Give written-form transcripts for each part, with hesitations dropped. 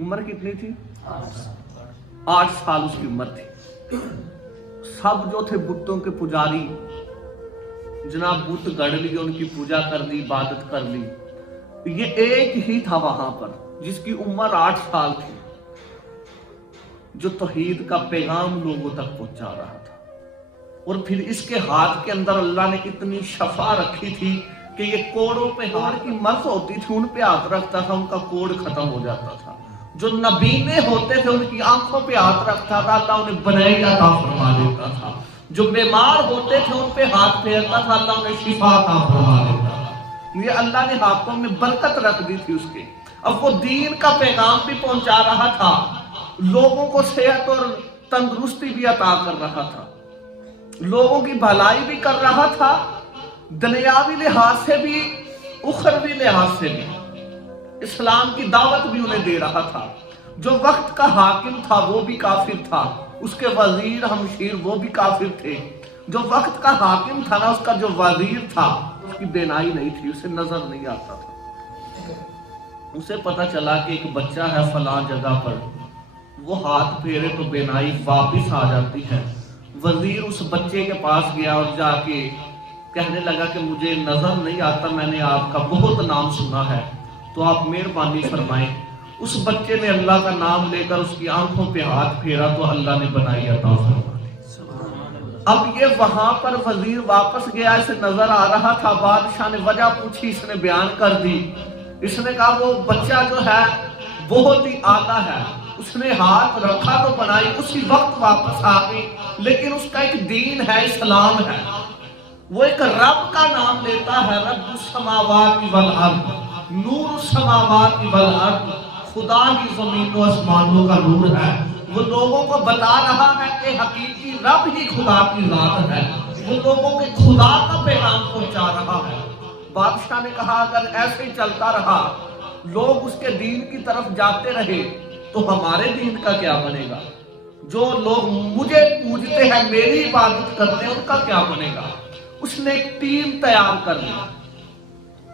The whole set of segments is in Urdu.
عمر کتنی تھی؟ 8 سال اس کی عمر تھی۔ سب جو تھے بتوں کے پجاری، جناب بت گڑ لی، ان کی پوجا کر لی، عبادت کر لی۔ یہ ایک ہی تھا وہاں پر جس کی عمر 8 سال تھی، جو توحید کا پیغام لوگوں تک پہنچا رہا تھا۔ اور پھر اس کے ہاتھ کے اندر اللہ نے اتنی شفا رکھی تھی کہ یہ کوڑوں پہ، ہار کی مرض ہوتی تھی ان پہ ہاتھ رکھتا تھا، ان کا کوڑ ختم ہو جاتا تھا۔ جو نبینے ہوتے تھے ان کی آنکھوں پہ ہاتھ رکھتا تھا، اللہ انہیں بنائی عطا فرما دیتا تھا۔ جو بیمار ہوتے تھے ان پہ ہاتھ پھیرتا تھا، اللہ انہیں شفا عطا فرما دیتا تھا۔ یہ اللہ نے ہاتھوں میں برکت رکھ دی تھی اس کے۔ اب وہ دین کا پیغام بھی پہنچا رہا تھا، لوگوں کو صحت اور تندرستی بھی عطا کر رہا تھا، لوگوں کی بھلائی بھی کر رہا تھا، دنیاوی لحاظ سے بھی اخروی لحاظ سے بھی اسلام کی دعوت بھی انہیں دے رہا تھا۔ جو وقت کا حاکم تھا وہ بھی کافر تھا، اس کے وزیر ہمشیر وہ بھی کافر تھے۔ جو وقت کا حاکم تھا نا، اس کا جو وزیر تھا، اس کی بینائی نہیں تھی، اسے نظر نہیں آتا تھا۔ اسے پتا چلا کہ ایک بچہ ہے فلاں جگہ پر، وہ ہاتھ پھیرے تو بینائی واپس آ جاتی ہے۔ وزیر اس بچے کے پاس گیا اور جا کے کہنے لگا کہ مجھے نظر نہیں آتا، میں نے آپ کا بہت نام سنا ہے، تو آپ مہربانی فرمائیں۔ اس بچے نے اللہ کا نام لے کر اس کی آنکھوں پہ ہاتھ پھیرا تو اللہ نے بنائی عطا فرما دی۔ اب یہ وہاں پر وزیر واپس گیا، اسے نظر آ رہا تھا، بادشاہ نے وجہ پوچھی، اس نے بیان کر دی۔ اس نے کہا وہ بچہ جو ہے بہت ہی آلہ ہے، اس نے ہاتھ رکھا تو بنائی اسی وقت واپس آ گئی، لیکن اس کا ایک دین ہے، اسلام ہے۔ وہ ایک رب کا نام لیتا ہے، رب السماوات والارض، نور السماوات والارض، خدا کی زمین و آسمانوں کا نور ہے۔ وہ لوگوں کو بتا رہا ہے کہ حقیقی رب ہی خدا کی ذات ہے، وہ لوگوں کے خدا کا پیغام پہنچا رہا ہے۔ بادشاہ نے کہا اگر ایسے ہی چلتا رہا، لوگ اس کے دین کی طرف جاتے رہے تو ہمارے دین کا کیا بنے گا؟ جو لوگ مجھے پوجتے ہیں، میری عبادت کرتے ہیں، ان کا کیا بنے گا؟ اس نے ایک ٹیم تیار کر لی،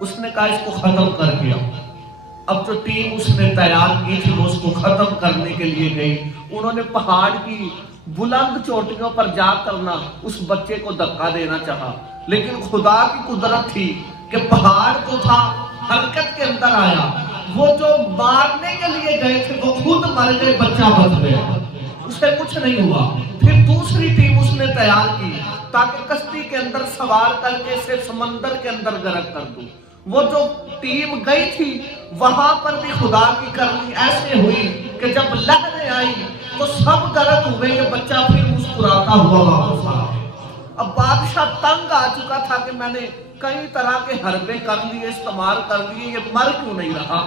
اس نے کہا اس کو ختم کر دیا۔ اب جو ٹیم اس نے تیار کی تھی وہ اس کو ختم کرنے کے لیے گئی۔ انہوں نے پہاڑ کی بلند چوٹیوں پر جا کرنا اس بچے کو دھکا دینا چاہا، لیکن خدا کی قدرت تھی کہ پہاڑ جو تھا حرکت کے اندر آیا۔ وہ جو مارنے کے لیے گئے تھے وہ خود مر گئے، بچہ بچ گیا، اسے کچھ نہیں ہوا۔ پھر دوسری ٹیم اس نے تیار کی تاکہ کشتی کے اندر سوار کر کے اسے سمندر کے اندر غرق کر دوں۔ وہ جو ٹیم گئی تھی وہاں پر بھی خدا کی کرنی ایسے ہوئی کہ جب لہریں آئی تو سب غرق ہوئے، یہ بچہ پھر مسکراتا ہوا واپس آ گیا۔ اب بادشاہ تنگ آ چکا تھا کہ میں نے کئی طرح کے حربے کر لیے، استعمال کر لیے، یہ مر کیوں نہیں رہا،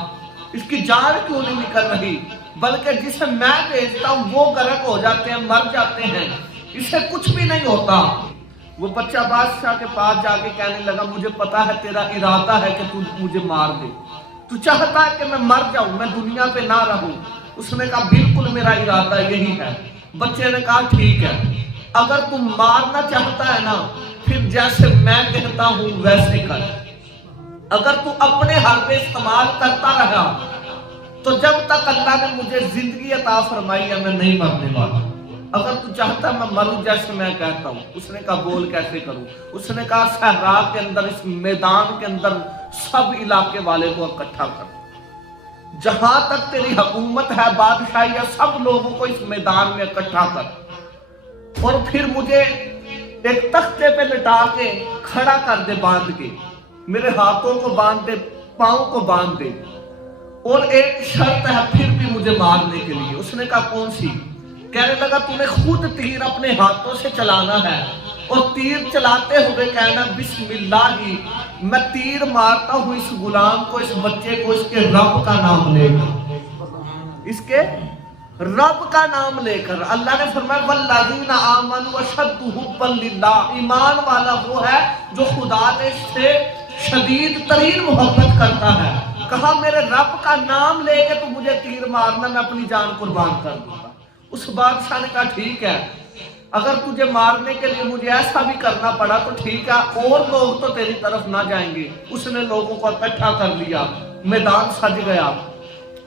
اس کی جان کیوں نہیں نکل رہی، بلکہ جسے میں بھیجتا ہوں وہ غرق ہو جاتے ہیں، مر جاتے ہیں، اسے کچھ بھی نہیں ہوتا۔ وہ بچہ بادشاہ کے پاس جا کے کہنے لگا مجھے پتا ہے تیرا ارادہ ہے کہ تو مجھے مار دے، تو چاہتا ہے کہ میں مر جاؤں، میں دنیا پہ نہ رہوں۔ اس نے کہا بالکل میرا ارادہ یہی ہے۔ بچے نے کہا ٹھیک ہے، اگر تم مارنا چاہتا ہے نا پھر جیسے میں کہتا ہوں ویسے کر۔ اگر تو اپنے حربے استعمال کرتا رہا تو جب تک اللہ نے مجھے زندگی عطا فرمائی ہے میں نہیں مرنے والا۔ اگر تو چاہتا میں مروں جیسے میں کہتا ہوں۔ اس نے کہا بول کیسے کروں؟ اس نے کہا صحرا کے اندر، اس میدان کے اندر سب علاقے والے کو اکٹھا کر، جہاں تک تیری حکومت ہے بادشاہی ہے، سب لوگوں کو اس میدان میں اکٹھا کر، اور پھر مجھے ایک تختے پہ لٹا کے کھڑا کر دے، باندھ کے میرے ہاتھوں کو باندھ دے، پاؤں کو باندھ دے، اور ایک شرط ہے پھر بھی مجھے مارنے کے لیے۔ اس نے کہا کون سی؟ کہنے لگا تم نے خود تیر اپنے ہاتھوں سے چلانا ہے، اور تیر چلاتے ہوئے کہنا بسم اللہ ہی، میں تیر مارتا ہوں اس غلام کو، اس بچے کو، اس کے رب کا نام لے کر، اس کے رب کا نام لے کر۔ اللہ نے فرمایا والذین آمنوا اشد حبا للہ، ایمان والا وہ ہے جو خدا سے شدید ترین محبت کرتا ہے۔ کہا میرے رب کا نام لے کے تو مجھے تیر مارنا، میں اپنی جان قربان کر دوں گا۔ اس بادشاہ نے کہا ٹھیک ہے، اگر تجھے مارنے کے لیے مجھے ایسا بھی کرنا پڑا تو ٹھیک ہے، اور لوگ تو تیری طرف نہ جائیں گے۔ اس نے لوگوں کو اکٹھا کر لیا، میدان سج گیا۔